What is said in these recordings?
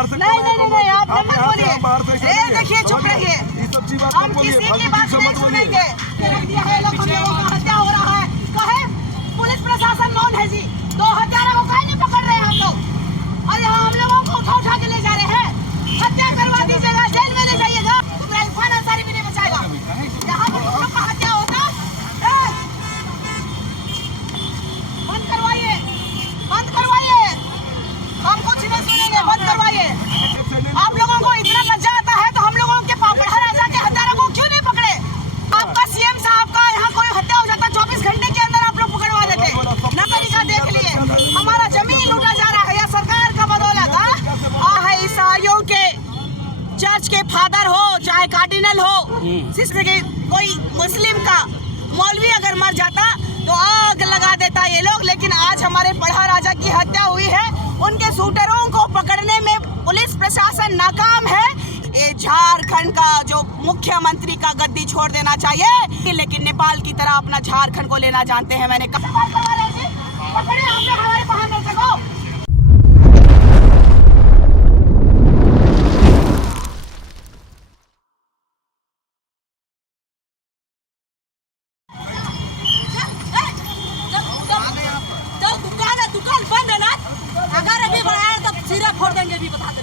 बाहर से नहीं, आप मत बोलिए। बाहर से देखिए, चुप रहिए, ये सब चीज हम किसी की बात नहीं सुनेंगे। हम लोगों का हत्या हो रहा है, कहे पुलिस प्रशासन मौन है जी। 2 हत्यारों को काहे नहीं पकड़ रहे हैं हम लोग, और यहाँ हम लोगों को उठा के ले जा रहे हैं। हत्या करवा दीजिएगा, जेल में ले जाइएगा, इरफान अंसारी भी नहीं बचाएगा। यहाँ पर तुम लोग का हत्या होता, बंद करवाइए, हम कुछ नहीं सुनेंगे, बंद करवाइए। आप लोगों को इतना लज्जा आता है तो हम लोगों के पापड़ा राजा के हत्यारों को क्यों नहीं पकड़े? आपका सीएम साहब का यहाँ कोई हत्या हो जाता 24 घंटे के अंदर आप लोग पकड़वा देते। न तरीका देख लिए, हमारा जमीन लूटा जा रहा है या सरकार का बदौलत है। ईसाइयों के चर्च के फादर हो चाहे कार्डिनल हो, सिस्टर के कोई मुस्लिम का मौलवी अगर मर जाता तो आग लगा देता ये लोग। लेकिन आज हमारे पढ़ा राजा की हत्या हुई है, उनके शूटरों को पकड़ने में पुलिस प्रशासन नाकाम है। ये झारखंड का जो मुख्यमंत्री का गद्दी छोड़ देना चाहिए, लेकिन नेपाल की तरह अपना झारखंड को लेना जानते हैं। मैंने पकड़े हमारे बहाने से को। दुकान बंद है ना, अगर अभी बढ़ाया तो सिरा फोड़ देंगे, भी बता दे।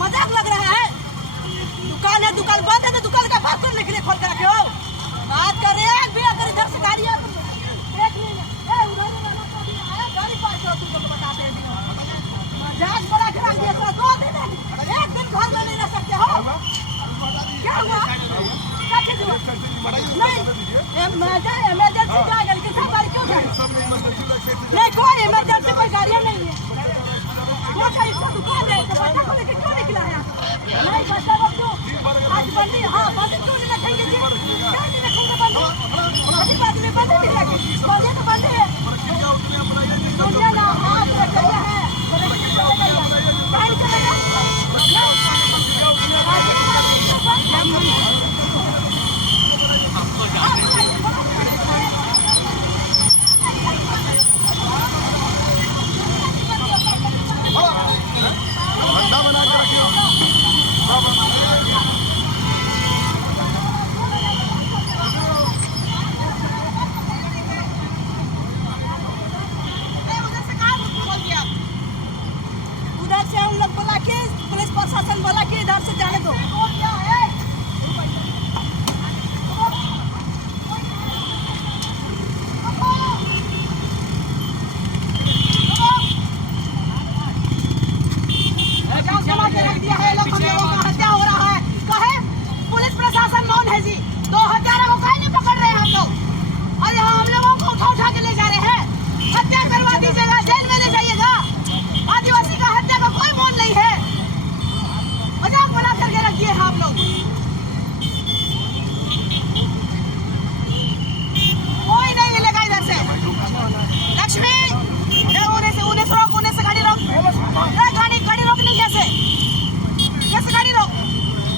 मजाक लग रहा है? दुकान बंद है तो दुकान का बात करने के लिए खोल कर रखे हो। बात कर रहे हैं भी, अगर इधर से गाड़ी है देख लीजिए, उधर वाला तो अभी आया गाड़ी पास हो, तुमको बताते हैं। मजाक बड़ा करा दिया, 2 दिन एक दिन घर में नहीं रह सकते हो। क्या हुआ? नहीं, इमरजेंसी जाएगा, लेकिन सब गाड़ी क्यों जाएगी? नहीं, कोई इमरजेंसी कोई गाड़ियाँ नहीं है। वो कहीं इसका दुकान है तो बच्चा को लेकर क्यों निकला है? नहीं, बच्चा लोग क्यों आज बंदी? हाँ, बंदी क्यों नहीं रखेंगे जी? क्यों नहीं रखेंगे बंदी? अभी बाद में बंदी नहीं रखेंगे, बंदी तो बंदी है। दुनिया ना हाथ रखिया है, पुलिस प्रशासन बोला कि इधर से जाने दो। हत्या हो रहा है, कहे पुलिस प्रशासन मौन है जी। 2 हत्यारों को काहे नहीं पकड़ रहे हैं हम लोग, और यहाँ हम लोगों को उठा के ले जा रहे हैं। हत्या करवा दीजिएगा, जेल में ले जाइएगा। आदिवासी का हत्या का कोई मोल नहीं है, मजाक बना करके रखिए आप लोग। कोई नहीं मिलेगा इधर से। लक्ष्मी, उन्हें से गाड़ी रोक, गाड़ी रोकनी कैसे गाड़ी रोक,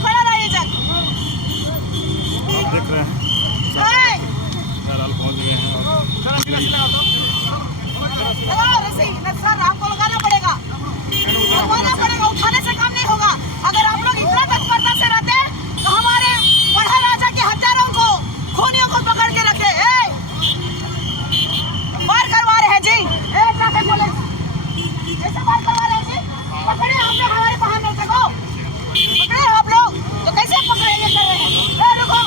खड़ा रहिए जग। आप देख रहे हैं पहुंच गए हैं सर, आपको लगाना पड़ेगा, उठाने से काम नहीं होगा। अगर आप लोग इतना तत्परता से रहते तो हमारे पढ़ा राजा के हत्यारों को, खूनियों को पकड़ के रखे। बार करवा रहे हैं जी, ट्रैफिक पुलिस ऐसे बार करवा रहे हैं जी। पकड़े हमने हमारे बहाने से को, पकड़े आप लोग तो कैसे पकड़े? ये कर रहे हैं, रुको,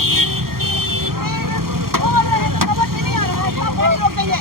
बोल रहे हैं तो समझ नहीं आ रहा है, क्या गाड़ी रोकेंगे?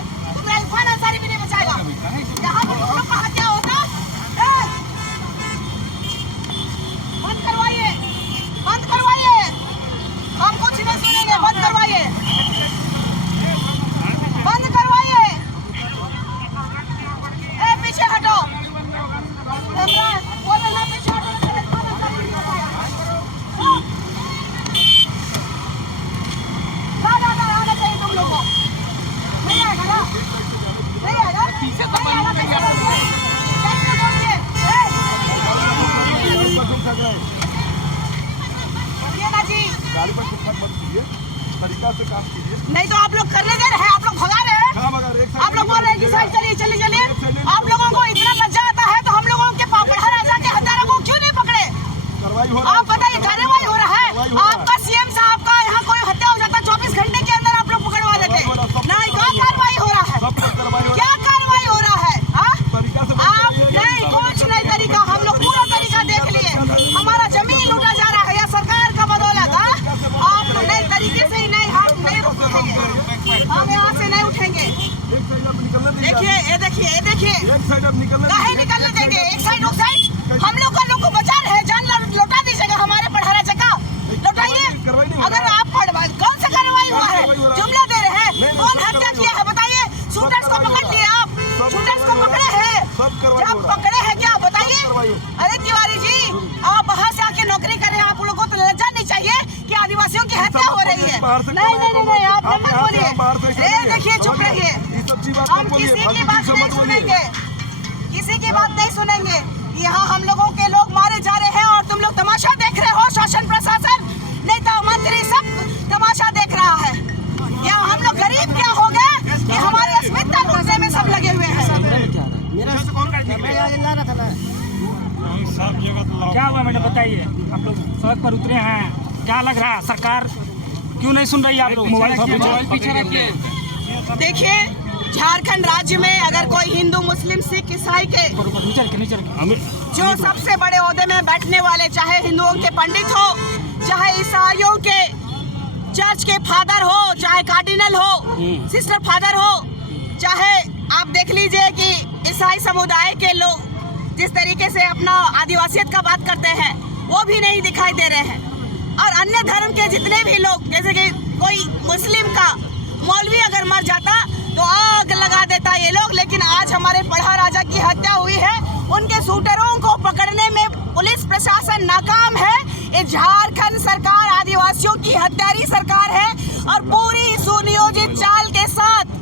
देखिए देखिए एक साइड अब निकलने काहे निकलने देंगे, एक साइड उस साइड हम लोग को बचा रहे हैं, जान लौटा दीजिएगा हमारे पढ़ा जगह लौटाइए। अगर आप कौन सा कार्रवाई हुआ है, जुमला दे रहे हैं, कौन हत्या किया है बताइए। शूटर्स को पकड़ लिए आप, शूटर्स को पकड़े हैं, जब पकड़े हैं क्या बताइए। अरे तिवारी जी आप बाहर से आके नौकरी कर रहे हैं, आप लोगों को तो लज्जा नहीं चाहिए कि आदिवासियों की हत्या हो रही है। नहीं आप मत बोलिए, देखिए चुप रहिए, हम किसी की बात नहीं सुनेंगे, किसी की बात नहीं सुनेंगे। यहाँ हम लोगों के लोग मारे जा रहे हैं और तुम लोग तमाशा देख रहे हो, शासन प्रशासन नेता मंत्री सब तमाशा देख रहा है। या हम लोग गरीब क्या हो गए कि हमारी अस्मिता लूटने में सब लगे हुए हैं। क्या हुआ मैडम बताइए, आप लोग सड़क पर उतरे हैं, क्या लग रहा है सरकार क्यों नहीं सुन रही है आप लोग? मोबाइल पीछे रखिए। देखिए झारखंड राज्य में अगर कोई हिंदू मुस्लिम सिख ईसाई के जो सबसे बड़े ओहदे में बैठने वाले, चाहे हिंदुओं के पंडित हो, चाहे ईसाइयों के चर्च के फादर हो, चाहे कार्डिनल हो, सिस्टर फादर हो, चाहे आप देख लीजिए कि ईसाई समुदाय के लोग जिस तरीके से अपना आदिवासियत का बात करते हैं वो भी नहीं दिखाई दे रहे हैं। और अन्य धर्म के जितने भी लोग, जैसे कि कोई मुस्लिम का मौलवी अगर मर जाता तो आग लगा देता ये लोग, लेकिन आज हमारे पढ़ा राजा की हत्या हुई है, उनके शूटरों को पकड़ने में पुलिस प्रशासन नाकाम है। ये झारखंड सरकार आदिवासियों की हत्यारी सरकार है और पूरी सुनियोजित चाल के साथ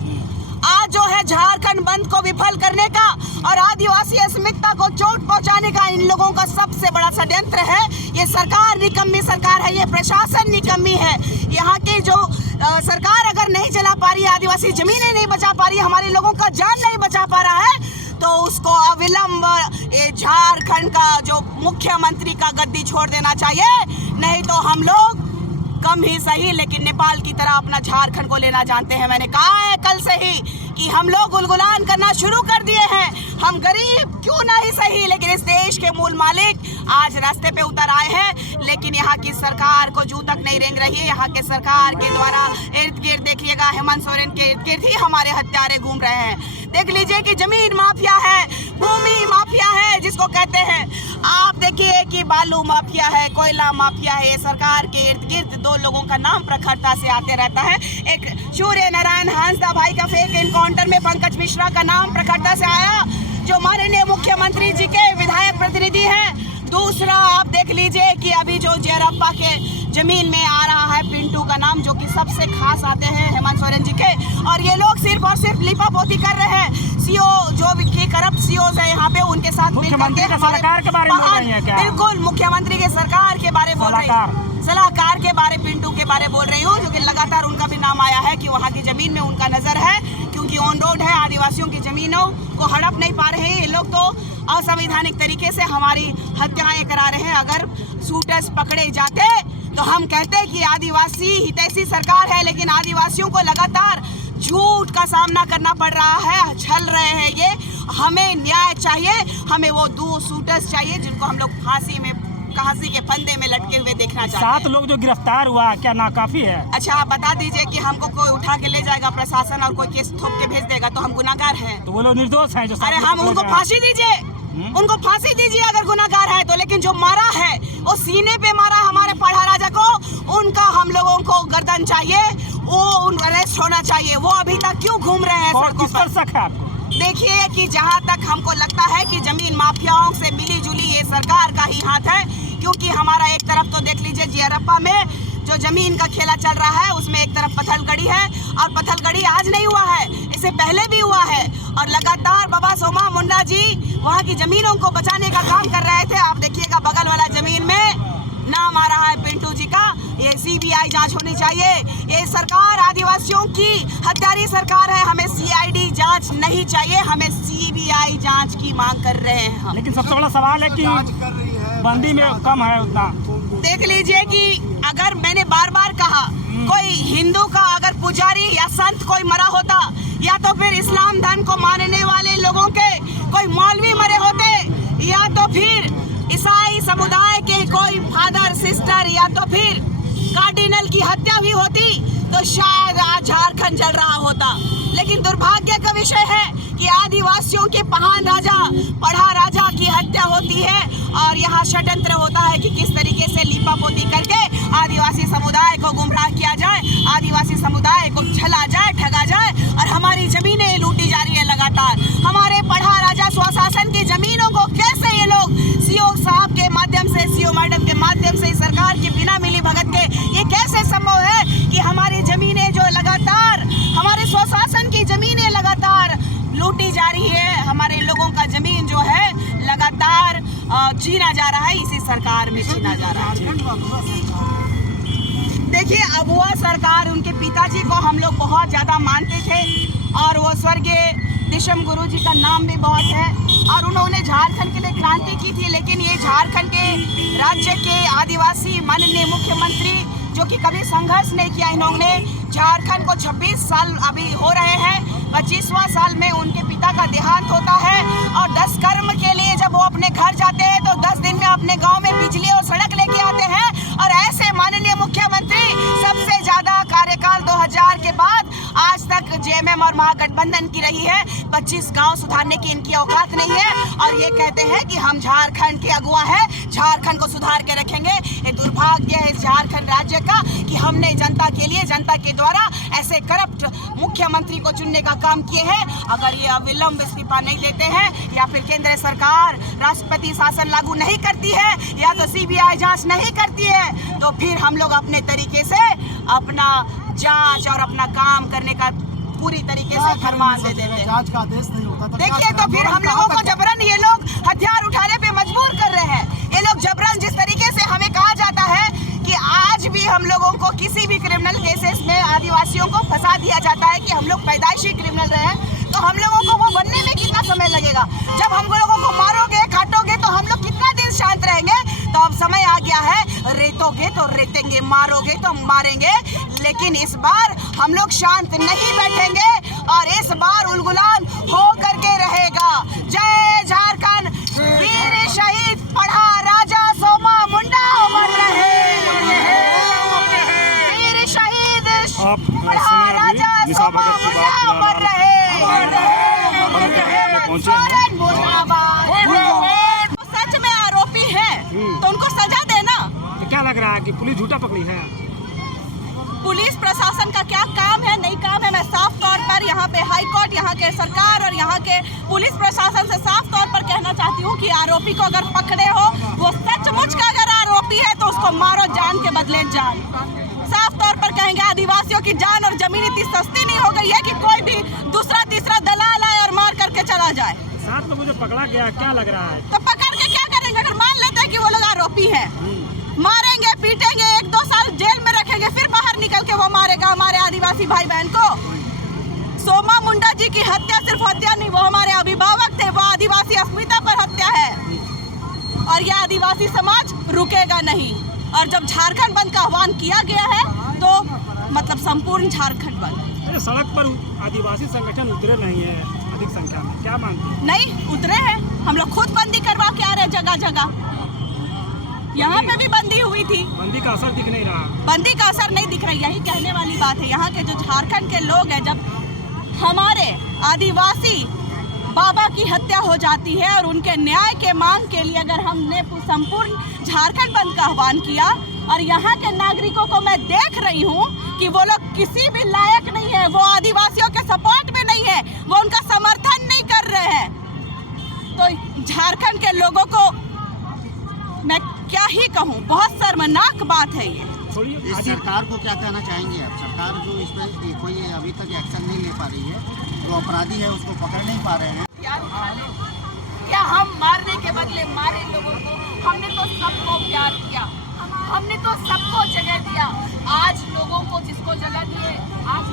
आज जो है झारखंड बंद को विफल करने का और आदिवासी अस्मिता को चोट पहुंचाने का इन लोगों का सबसे बड़ा षड्यंत्र है। ये सरकार निकम्मी सरकार है, ये प्रशासन निकम्मी है। यहाँ की जो सरकार अगर नहीं चला पा रही है, आदिवासी जमीनें नहीं बचा पा रही है, हमारे लोगों का जान नहीं बचा पा रहा है, तो उसको अविलंब ये झारखंड का जो मुख्यमंत्री का गद्दी छोड़ देना चाहिए। नहीं तो हम लोग कम ही सही लेकिन नेपाल की तरह अपना झारखंड को लेना जानते हैं। मैंने कहा है कल से ही कि हम लोग गुलगुलान करना शुरू कर दिए हैं। हम गरीब क्यों ना ही सही, लेकिन इस देश के मूल मालिक आज रास्ते पे उतर आए हैं। लेकिन यहाँ की सरकार को जू तक नहीं रेंग रही है। यहाँ के सरकार के द्वारा इर्द गिर्द देखिएगा, हेमंत सोरेन के इर्द गिर्द ही हमारे हत्यारे घूम रहे हैं। देख लीजिए कि जमीन माफिया है, भूमि माफिया है जिसको कहते हैं। आप देखिए कि बालू माफिया है, कोयला माफिया है। ये सरकार के इर्द गिर्द दो लोगों का नाम प्रखरता से आते रहता है। एक सूर्य नारायण हांसदा भाई का फेक एनकाउंटर में पंकज मिश्रा का नाम प्रखरता से आया, जो माननीय मुख्यमंत्री जी के विधायक प्रतिनिधि हैं। दूसरा आप देख लीजिए कि अभी जो जेरप्पा के जमीन में आ रहा है पिंटू का नाम, जो कि सबसे खास आते हैं हेमंत सोरेन जी के, और ये लोग सिर्फ और सिर्फ लिपापोती कर रहे हैं। सीओ जो भी करप्ट सीओज है यहाँ पे, उनके साथ मुख्यमंत्री के सरकार के बारे में बोल रही है क्या? बिल्कुल मुख्यमंत्री के सरकार के बारे बोल रही है, सलाहकार के बारे, पिंटू के बारे बोल रही हूँ, जो कि लगातार उनका भी नाम आया है कि वहाँ की जमीन में उनका नजर है, क्योंकि ऑन रोड है। आदिवासियों की जमीनों को हड़प नहीं पा रहे हैं ये लोग, तो असंवैधानिक तरीके से हमारी हत्याएं करा रहे हैं। अगर शूटर्स पकड़े जाते तो हम कहते कि आदिवासी हितैषी सरकार है, लेकिन आदिवासियों को लगातार झूठ का सामना करना पड़ रहा है, छल रहे हैं ये। हमें न्याय चाहिए, हमें वो 2 शूटर्स चाहिए जिनको हम लोग फांसी के फंदे में लटके हुए देखना चाहते हैं। 7 लोग जो गिरफ्तार हुआ, क्या नाकाफी है? अच्छा आप बता दीजिए कि हमको कोई उठा के ले जाएगा प्रशासन और कोई केस थोप के भेज देगा तो हम गुनाहगार हैं? तो वो लोग निर्दोष हैं जो। अरे हम उनको फांसी दीजिए, उनको फांसी दीजिए अगर गुनाहगार है तो। लेकिन जो मारा है वो सीने पे मारा हमारे पढ़ा राजा को, उनका हम लोगों को गर्दन चाहिए, वो अरेस्ट होना चाहिए। वो अभी तक क्यों घूम रहे हैं सड़कों पर? शक है आपको? देखिए कि जहाँ तक हमको लगता है कि जमीन माफियाओं से मिली जुली ये सरकार का ही हाथ है, क्योंकि हमारा एक तरफ तो देख लीजिए जेरप्पा में जो जमीन का खेला चल रहा है, उसमें एक तरफ पत्थलगड़ी है, और पत्थलगड़ी आज नहीं हुआ है, इससे पहले भी हुआ है। और लगातार बाबा सोमा मुंडा जी वहाँ की जमीनों को बचाने का काम कर रहे थे। आप देखिएगा बगल वाला जमीन में नाम आ रहा है पिंटू जी का। ये सीबीआई जांच होनी चाहिए। ये सरकार आदिवासियों की हत्यारी सरकार है, हमें सीआईडी जांच नहीं चाहिए, हमें सीबीआई जांच की मांग कर रहे हैं हम। लेकिन सबसे बड़ा सवाल है कि बंदी में कम है उतना। देख लीजिए कि अगर मैंने बार बार कहा, कोई हिंदू का अगर पुजारी या संत कोई मरा होता, या तो फिर इस्लाम धर्म को मानने वाले लोगों के कोई मौलवी मरे होते, या तो फिर ईसाई समुदाय के कोई फादर सिस्टर या तो फिर कार्डिनल की हत्या हुई होती, तो शायद आज झारखंड जल रहा होता। लेकिन दुर्भाग्य का विषय है कि आदिवासियों के महान राजा पढ़ा राजा की हत्या होती है और यहाँ षड्यंत्र होता है कि किस तरीके से लीपापोती करके आदिवासी समुदाय को गुमराह किया जाए, आदिवासी समुदाय को छला जाए, ठगा जाए और हमारी जमीनें लूटी जा रही है लगातार। हमारे पढ़ा राजा स्वशासन की जमीनों को कैसे ये लोग सीओ साहब के माध्यम से, सीओ मैडम के माध्यम से, सरकार के बिना मिली भगत के, ये कैसे संभव है कि हमारी जमीनें जो लगातार, हमारे स्वशासन की जमीनें लगातार लूटी जा रही है, हमारे लोगों का जमीन जो है लगातार छीना जा रहा है, इसी सरकार में छीना जा रहा है। देखिए, अगुआ सरकार, उनके पिताजी को हम लोग बहुत ज़्यादा मानते थे और वो स्वर्गीय दिशम गुरु जी का नाम भी बहुत है और उन्होंने झारखंड के लिए क्रांति की थी। लेकिन ये झारखंड के राज्य के आदिवासी माननीय मुख्यमंत्री जो कि कभी संघर्ष नहीं किया, इन्होंने झारखंड को 26 साल अभी हो रहे हैं, 25वां साल में उनके पिता का देहांत होता है और 10 कर्म के लिए जब वो अपने घर जाते हैं तो 10 दिन में अपने गांव में बिजली और सड़क लेके आते हैं। और ऐसे माननीय मुख्यमंत्री सबसे ज्यादा कार्यकाल 2000 के बाद आज तक जेएमएम और महागठबंधन की रही है। 25 गांव सुधारने की इनकी औकात नहीं है और ये कहते हैं कि हम झारखंड के अगुआ हैं, झारखंड को सुधार के रखेंगे। ये दुर्भाग्य है झारखंड राज्य का कि हमने जनता के लिए, जनता के द्वारा ऐसे करप्ट मुख्यमंत्री को चुनने का काम किए हैं। अगर ये अविलंब इस्तीफा नहीं देते हैं या फिर केंद्र सरकार राष्ट्रपति शासन लागू नहीं करती है या तो सीबीआई जांच नहीं करती है तो फिर हम लोग अपने तरीके से अपना जांच और अपना काम करने का पूरी तरीके से फरमान दे देते हैं। जांच का आदेश नहीं होता तो देखिए, तो फिर हम लोगों को जबरन ये लोग हथियार उठाने पे मजबूर कर रहे हैं। ये लोग जबरन, जिस तरीके से हमें कहा जाता है कि आज भी हम लोगों को किसी भी क्रिमिनल केसेस में आदिवासियों को फंसा दिया जाता है कि हम लोग पैदाइशी क्रिमिनल रहे हैं, तो हम लोगों को वो बनने में कितना समय लगेगा? जब हम लोगों को मारोगे, काटोगे तो हम लोग कितना दिन शांत रहेंगे? तो अब समय आ गया है, रेतोगे तो रेतेंगे, मारोगे तो मारेंगे, लेकिन इस बार हम लोग शांत नहीं बैठेंगे और इस बार उलगुलान हो करके रहेगा। जय झारखंड, वीर शहीद पढ़ा राजा सोमा मुंडा अमर रहे, वीर शहीद पढ़ा राजा सोमा मुंडा अमर रहे, सोरेन मुर्दाबाद। सच में आरोपी है तो उनको सजा देना। तो क्या लग रहा है कि पुलिस झूठा पकड़ी है? पुलिस प्रशासन का क्या काम है, नहीं काम है, मैं साफ तौर पर यहाँ पे हाई कोर्ट, यहाँ के सरकार और यहाँ के पुलिस प्रशासन से साफ तौर पर कहना चाहती हूँ कि आरोपी को अगर पकड़े हो, वो सचमुच का अगर आरोपी है तो उसको मारो, जान के बदले जान। साफ तौर पर कहेंगे, आदिवासियों की जान और जमीन इतनी सस्ती नहीं हो गई है कि कोई भी दूसरा तीसरा दलाल आए और मार करके चला जाए। 7 लोगों को पकड़ा गया, क्या लग रहा है? तो पकड़ के क्या करेंगे? अगर मान लेते हैं कि वो लोग आरोपी है, मारेंगे, पीटेंगे, 1-2 साल जेल में रखेंगे, फिर बाहर निकल के वो मारेगा हमारे आदिवासी भाई बहन को। सोमा मुंडा जी की हत्या सिर्फ हत्या नहीं, वो हमारे अभिभावक थे, वो आदिवासी अस्मिता पर हत्या है और यह आदिवासी समाज रुकेगा नहीं। और जब झारखंड बंद का आह्वान किया गया है तो मतलब संपूर्ण झारखंड बंद। सड़क पर आदिवासी संगठन उतरे नहीं है अधिक संख्या में, क्या मानते हैं? नहीं उतरे हैं, हम लोग खुद बंदी करवा के आ रहे हैं जगह जगह। यहाँ पे भी बंदी हुई थी, बंदी का असर दिख नहीं रहा। बंदी का असर नहीं दिख रहा, यही कहने वाली बात है। यहाँ के जो झारखंड के लोग हैं, जब हमारे आदिवासी बाबा की हत्या हो जाती है और उनके न्याय के मांग के लिए अगर हमने संपूर्ण झारखंड बंद का आह्वान किया और यहाँ के नागरिकों को मैं देख रही हूँ कि वो लोग किसी भी लायक नहीं है, वो आदिवासियों के सपोर्ट में नहीं है, वो उनका समर्थन नहीं कर रहे हैं, तो झारखंड के लोगों को मैं क्या ही कहूँ, बहुत शर्मनाक बात है ये। इस सरकार को क्या कहना चाहेंगे आप? सरकार जो इस पर कोई अभी तक एक्शन नहीं ले पा रही है, जो अपराधी है उसको पकड़ नहीं पा रहे हैं। क्या हम मारने के बदले मारे लोगों को? हमने तो सबको प्यार किया, हमने तो सबको जगह दिया। आज लोगों को जिसको जगह दिए, आज